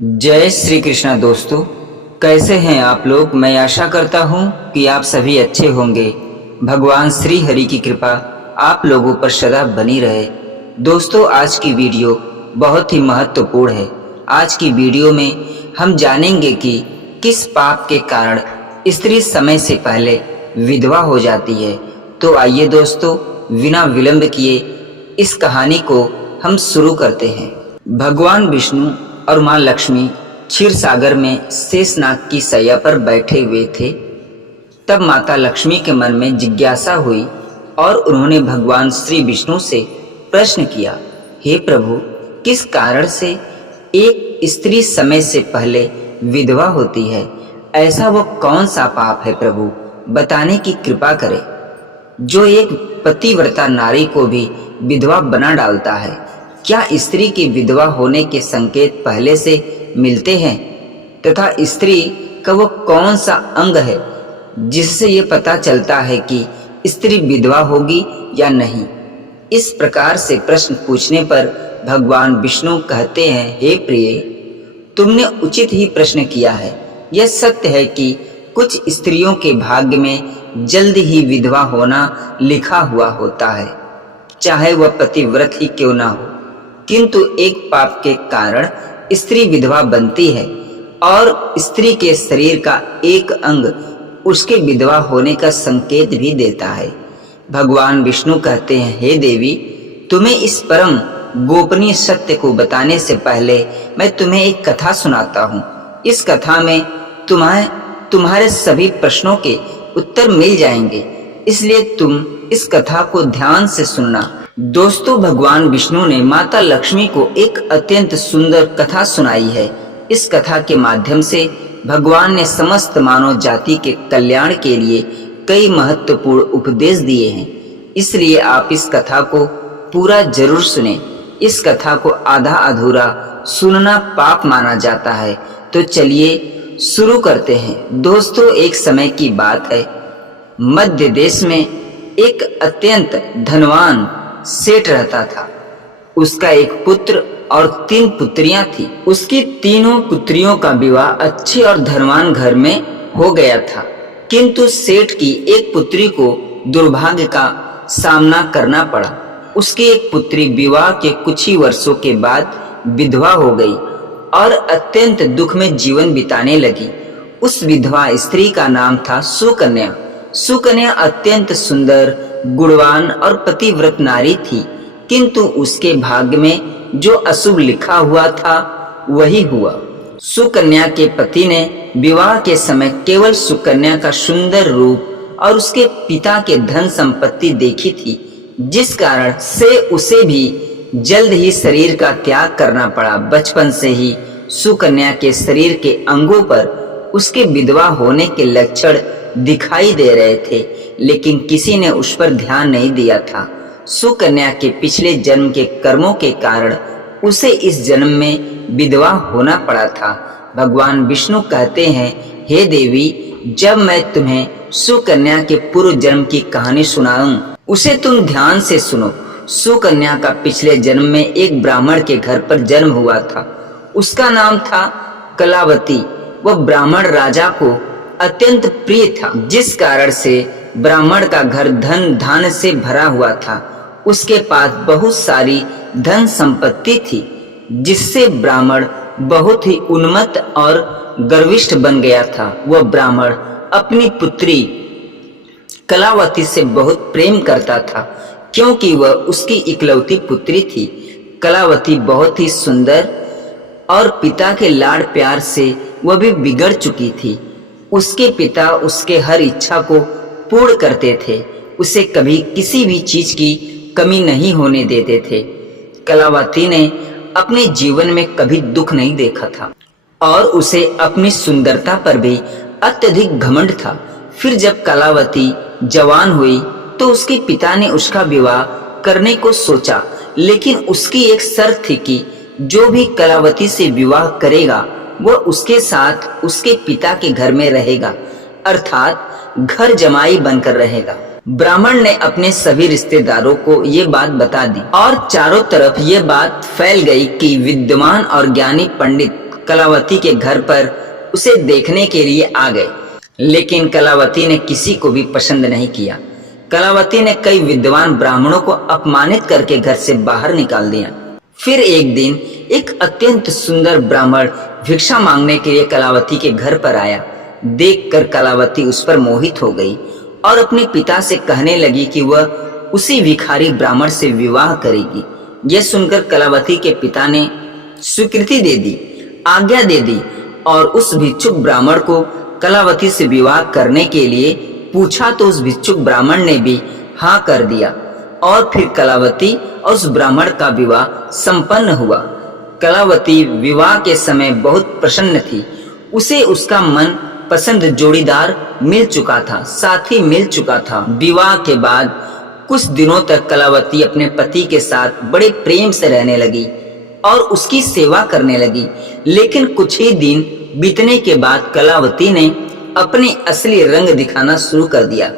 जय श्री कृष्णा दोस्तों, कैसे हैं आप लोग। मैं आशा करता हूं कि आप सभी अच्छे होंगे। भगवान श्री हरि की कृपा आप लोगों पर सदा बनी रहे। दोस्तों, आज की वीडियो बहुत ही महत्वपूर्ण है। आज की वीडियो में हम जानेंगे कि किस पाप के कारण स्त्री समय से पहले विधवा हो जाती है। तो आइए दोस्तों, बिना विलंब किए इस कहानी को हम शुरू करते हैं। भगवान विष्णु और माँ लक्ष्मी क्षीर सागर में शेषनाग की शैया पर बैठे हुए थे। तब माता लक्ष्मी के मन में जिज्ञासा हुई और उन्होंने भगवान श्री विष्णु से प्रश्न किया, हे प्रभु, किस कारण से एक स्त्री समय से पहले विधवा होती है? ऐसा वो कौन सा पाप है प्रभु, बताने की कृपा करें, जो एक पतिव्रता नारी को भी विधवा बना डालता है। क्या स्त्री के विधवा होने के संकेत पहले से मिलते हैं तथा स्त्री का वो कौन सा अंग है जिससे ये पता चलता है कि स्त्री विधवा होगी या नहीं? इस प्रकार से प्रश्न पूछने पर भगवान विष्णु कहते हैं, हे प्रिय, तुमने उचित ही प्रश्न किया है। यह सत्य है कि कुछ स्त्रियों के भाग्य में जल्द ही विधवा होना लिखा हुआ होता है, चाहे वह पतिव्रत ही क्यों ना हो। किंतु एक पाप के कारण स्त्री विधवा बनती है और स्त्री के शरीर का एक अंग उसके विधवा होने का संकेत भी देता है। भगवान विष्णु कहते हैं, हे देवी, तुम्हें इस परम गोपनीय सत्य को बताने से पहले मैं तुम्हें एक कथा सुनाता हूँ। इस कथा में तुम्हारे सभी प्रश्नों के उत्तर मिल जाएंगे, इसलिए तुम इस कथा को ध्यान से सुनना। दोस्तों, भगवान विष्णु ने माता लक्ष्मी को एक अत्यंत सुंदर कथा सुनाई है। इस कथा के माध्यम से भगवान ने समस्त मानव जाति के कल्याण के लिए कई महत्वपूर्ण उपदेश दिए हैं, इसलिए आप इस कथा को पूरा जरूर सुने। इस कथा को आधा अधूरा सुनना पाप माना जाता है। तो चलिए शुरू करते हैं। दोस्तों, एक समय की बात है, मध्य देश में एक अत्यंत धनवान सेठ रहता था। उसका एक पुत्र और 3 पुत्रियां थी। उसकी तीनों पुत्रियों का विवाह अच्छे और धनवान घर में हो गया था, किंतु सेठ की एक पुत्री को दुर्भाग्य का सामना करना पड़ा। उसकी एक पुत्री विवाह के कुछ ही वर्षों के बाद विधवा हो गई और अत्यंत दुख में जीवन बिताने लगी। उस विधवा स्त्री का नाम था सुकन्या। सुकन्या अत्यंत सुंदर, गुणवान और पतिव्रत नारी थी, किंतु उसके भाग्य में जो अशुभ लिखा हुआ था वही हुआ। सुकन्या के पति ने विवाह के समय केवल सुकन्या का सुंदर रूप और उसके पिता के धन संपत्ति देखी थी, जिस कारण से उसे भी जल्द ही शरीर का त्याग करना पड़ा। बचपन से ही सुकन्या के शरीर के अंगों पर उसके विधवा होने के लक्षण दिखाई दे रहे थे, लेकिन किसी ने उस पर ध्यान नहीं दिया था। सुकन्या के पिछले जन्म के कर्मों के कारण उसे इस जन्म में विधवा होना पड़ा था। भगवान विष्णु कहते हैं, हे देवी, जब मैं तुम्हें सुकन्या के पूर्व जन्म की कहानी सुनाऊं, उसे तुम ध्यान से सुनो। सुकन्या का पिछले जन्म में एक ब्राह्मण के घर पर जन्म हुआ था। उसका नाम था कलावती। वह ब्राह्मण राजा को अत्यंत प्रिय था, जिस कारण से ब्राह्मण का घर धन धान्य से भरा हुआ था। उसके पास बहुत सारी धन संपत्ति थी, जिससे ब्राह्मण बहुत ही उन्मत्त और गर्विष्ठ बन गया था। वह ब्राह्मण अपनी पुत्री कलावती से बहुत प्रेम करता था, क्योंकि वह उसकी इकलौती पुत्री थी। कलावती बहुत ही सुंदर और पिता के लाड़ प्यार से वह भी बिगड़ चुकी थी। उसके पिता उसके हर इच्छा को पूर्ण करते थे, उसे कभी किसी भी चीज की कमी नहीं होने देते थे। कलावती ने अपने जीवन में कभी दुख नहीं देखा था और उसे अपनी सुंदरता पर भी अत्यधिक घमंड था। फिर जब कलावती जवान हुई तो उसके पिता ने उसका विवाह करने को सोचा, लेकिन उसकी एक शर्त थी कि जो भी कलावती से विवाह करेगा वह उसके साथ उसके पिता के घर में रहेगा, अर्थात घर जमाई बनकर रहेगा। ब्राह्मण ने अपने सभी रिश्तेदारों को ये बात बता दी और चारों तरफ ये बात फैल गई कि विद्वान और ज्ञानी पंडित कलावती के घर पर उसे देखने के लिए आ गए, लेकिन कलावती ने किसी को भी पसंद नहीं किया। कलावती ने कई विद्वान ब्राह्मणों को अपमानित करके घर से बाहर निकाल दिया। फिर एक दिन एक अत्यंत सुंदर ब्राह्मण भिक्षा मांगने के लिए कलावती के घर पर आया। देखकर कलावती उस पर मोहित हो गई और अपने पिता से कहने लगी कि वह उसी भिखारी ब्राह्मण से विवाह करेगी। यह सुनकर कलावती के पिता ने स्वीकृति दे दी, आज्ञा दे दी और उस भिक्षुक ब्राह्मण को कलावती से विवाह करने के लिए पूछा तो उस भिक्षुक ब्राह्मण ने भी हाँ कर दिया और फिर कलावती और उस ब्राह्मण का विवाह संपन्न हुआ। कलावती विवाह के समय बहुत प्रसन्न थी। उसे उसका मन पसंद जोड़ीदार मिल चुका था, साथी मिल चुका था। विवाह के बाद कुछ दिनों तक कलावती अपने पति के साथ बड़े प्रेम से रहने लगी और उसकी सेवा करने लगी। लेकिन कुछ ही दिन बीतने के बाद कलावती ने अपने असली रंग दिखाना शुरू कर दिया।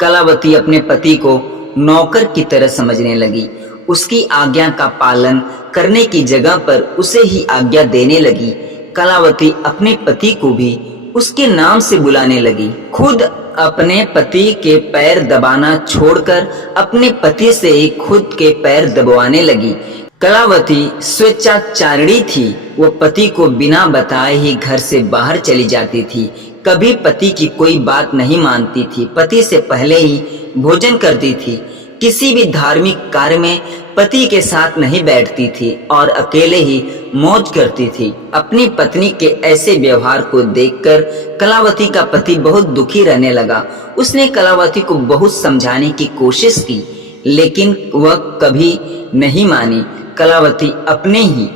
कलावती अपने पति को नौकर की तरह समझने लगी। उसकी आज्ञा का पालन करने की जगह पर उसे ही आज्ञा देने लगी। कलावती अपने पति को भी उसके नाम से बुलाने लगी। खुद अपने पति के पैर दबाना छोड़कर अपने पति से ही खुद के पैर दबवाने लगी। कलावती स्वेच्छाचारिणी थी। वह पति को बिना बताए ही घर से बाहर चली जाती थी। कभी पति की कोई बात नहीं मानती थी। पति से पहले ही भोजन करती थी। किसी भी धार्मिक कार्य में पति के साथ नहीं बैठती थी और अकेले ही मौज करती थी। अपनी पत्नी के ऐसे व्यवहार को देखकर कलावती का पति बहुत दुखी रहने लगा। उसने कलावती को बहुत समझाने की कोशिश की, लेकिन वह कभी नहीं मानी। कलावती अपने ही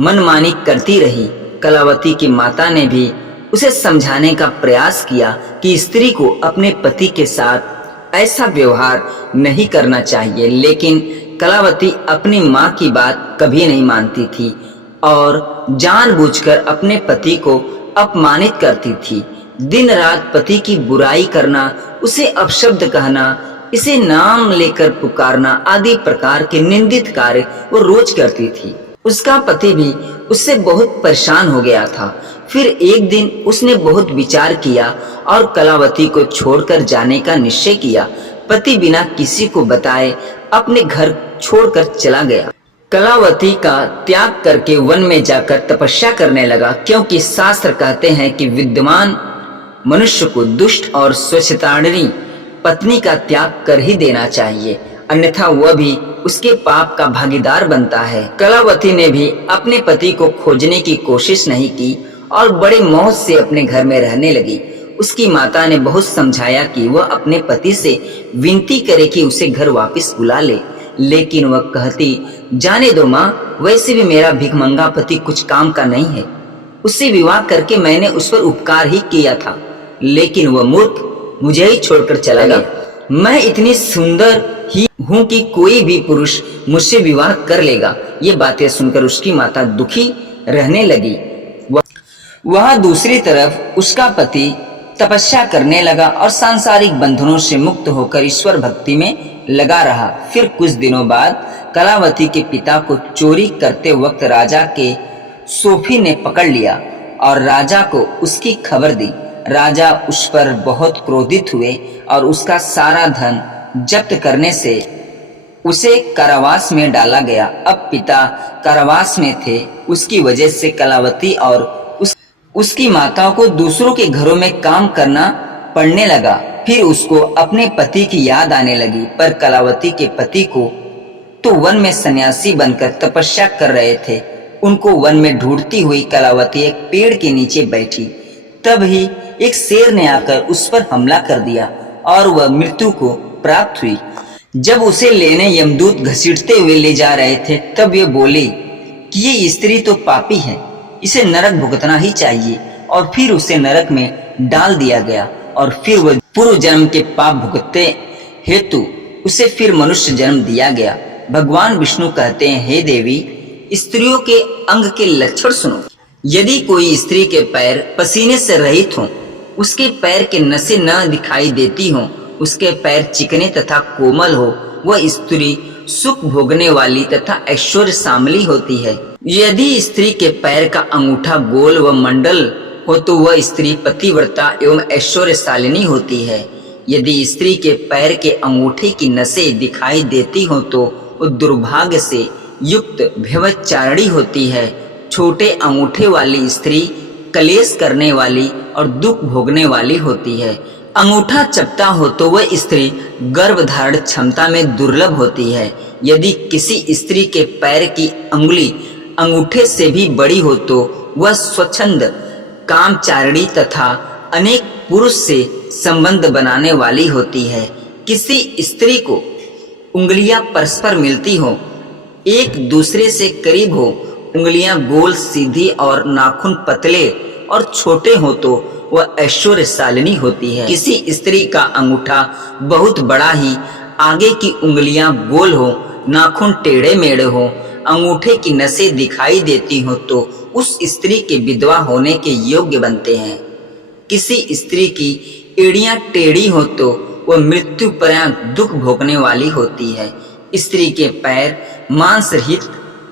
मनमानी करती रही। कलावती की माता ने भी उसे समझाने का प्रयास किया कि स्त्री को अपने पति के साथ ऐसा व्यवहार नहीं करना चाहिए, लेकिन कलावती अपनी माँ की बात कभी नहीं मानती थी और जानबूझकर अपने पति को अपमानित करती थी। दिन रात पति की बुराई करना, उसे अपशब्द कहना, इसे नाम लेकर पुकारना आदि प्रकार के निंदित कार्य वो रोज करती थी। उसका पति भी उससे बहुत परेशान हो गया था। फिर एक दिन उसने बहुत विचार किया और कलावती को छोड़कर जाने का निश्चय किया। पति बिना किसी को बताए अपने घर छोड़कर चला गया। कलावती का त्याग करके वन में जाकर तपस्या करने लगा, क्योंकि शास्त्र कहते हैं कि विद्वान मनुष्य को दुष्ट और स्वेच्छाचारिणी पत्नी का त्याग कर ही देना चाहिए, अन्यथा वह भी उसके पाप का भागीदार बनता है। कलावती ने भी अपने पति को खोजने की कोशिश नहीं की और बड़े मौज से अपने घर में रहने लगी। उसकी माता ने बहुत समझाया कि वह अपने पति से विनती करे कि उसे घर वापस बुला ले, लेकिन वह कहती, जाने दो माँ, वैसे भी मेरा भिखमंगा पति कुछ काम का नहीं है। उससे विवाह करके मैंने उस पर उपकार ही किया था, लेकिन वह मूर्ख मुझे ही छोड़कर चला गया। मैं इतनी सुंदर ही हूँ कि कोई भी पुरुष मुझसे विवाह कर लेगा। ये बातें सुनकर उसकी माता दुखी रहने लगी। वह दूसरी तरफ उसका पति तपस्या करने लगा और सांसारिक बंधनों से मुक्त होकर ईश्वर भक्ति में लगा रहा। फिर कुछ दिनों बाद कलावती के पिता को चोरी करते वक्त राजा के सोफी ने पकड़ लिया और राजा को उसकी खबर दी। राजा उस पर बहुत क्रोधित हुए और उसका सारा धन जब्त करने से उसे कारावास में डाला गया। अब पिता कारावास में थे, उसकी वजह से कलावती और उसकी माता को दूसरों के घरों में काम करना पड़ने लगा। फिर उसको अपने पति की याद आने लगी, पर कलावती के पति को तो वन में सन्यासी बनकर तपस्या कर रहे थे। उनको वन में ढूंढती हुई कलावती एक पेड़ के नीचे बैठी। तभी एक शेर ने आकर उस पर हमला कर दिया और वह मृत्यु को प्राप्त हुई। जब उसे लेने यमदूत घसीटते हुए ले जा रहे थे, तब ये बोली कि ये स्त्री तो पापी है, इसे नरक भुगतना ही चाहिए। और फिर उसे नरक में डाल दिया गया और फिर वह पूर्व जन्म के पाप भुगतते हेतु उसे फिर मनुष्य जन्म दिया गया। भगवान विष्णु कहते हैं, हे देवी, स्त्रियों के अंग के लक्षण सुनो। यदि कोई स्त्री के पैर पसीने से रहित हों, उसके पैर के नसें न दिखाई देती हों, उसके पैर चिकने तथा कोमल हो, वह स्त्री सुख भोगने वाली तथा ऐश्वर्य शामली होती है। यदि स्त्री के पैर का अंगूठा गोल व मंडल हो तो वह स्त्री पतिव्रता एवं ऐश्वर्यशालिनी होती है। यदि स्त्री के पैर के अंगूठे की नसें दिखाई देती हो तो वह दुर्भाग्य से युक्त व्यभिचारिणी होती है। छोटे अंगूठे वाली स्त्री कलेश करने वाली और दुख भोगने वाली होती है। अंगूठा चपटा हो तो वह स्त्री गर्भधारण क्षमता में दुर्लभ होती है। यदि किसी स्त्री के पैर की अंगुली अंगूठे से भी बड़ी हो तो वह स्वच्छंद कामचारिणी तथा अनेक पुरुष से संबंध बनाने वाली होती है। किसी स्त्री को उंगलियां परस्पर मिलती हो, एक दूसरे से करीब हो, उंगलियां गोल सीधी और नाखून पतले और छोटे हो तो वह ऐश्वर्यशालिनी होती है। किसी स्त्री का अंगूठा बहुत बड़ा ही, आगे की उंगलियां गोल हो, नाखून टेढ़े मेढ़े हो, अंगूठे की नसें दिखाई देती हो तो उस स्त्री के विधवा होने के योग्य बनते हैं। किसी स्त्री की एड़ियां टेढ़ी हो तो वह मृत्यु पर्यंत दुख भोगने वाली होती है। स्त्री के पैर मांस रहित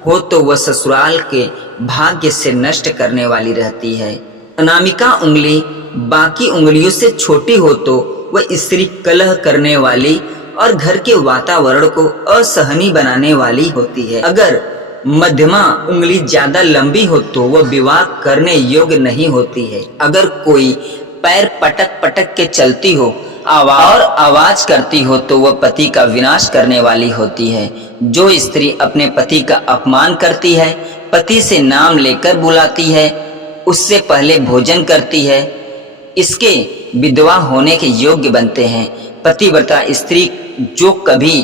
हो तो वह ससुराल के भाग्य से नष्ट करने वाली रहती है। अनामिका उंगली बाकी उंगलियों से छोटी हो तो वह स्त्री कलह करने वाली और घर के वातावरण को असहनीय बनाने वाली होती है। अगर मध्यमा उंगली ज्यादा लंबी हो तो वह विवाह करने योग्य नहीं होती है। अगर कोई पैर पटक पटक के चलती हो और आवाज करती हो तो वह पति का विनाश करने वाली होती है। जो स्त्री अपने पति का अपमान करती है, पति से नाम लेकर बुलाती है, उससे पहले भोजन करती है, इसके विधवा होने के योग्य बनते हैं। पतिव्रता स्त्री जो कभी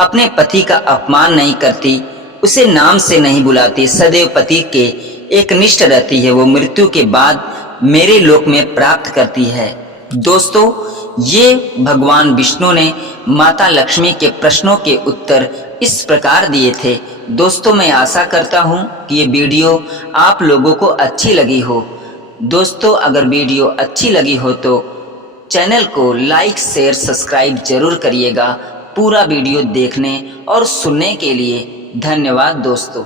अपने पति का अपमान नहीं करती, उसे नाम से नहीं बुलाती, सदैव पति के एकनिष्ठ रहती है, वो मृत्यु के बाद मेरे लोक में प्राप्त करती है। दोस्तों, ये भगवान विष्णु ने माता लक्ष्मी के प्रश्नों के उत्तर इस प्रकार दिए थे। दोस्तों, मैं आशा करता हूँ कि ये वीडियो आप लोगों को अच्छी लगी हो। दोस्तों, अगर वीडियो अच्छी लगी हो तो चैनल को लाइक शेयर सब्सक्राइब जरूर करिएगा। पूरा वीडियो देखने और सुनने के लिए धन्यवाद दोस्तों।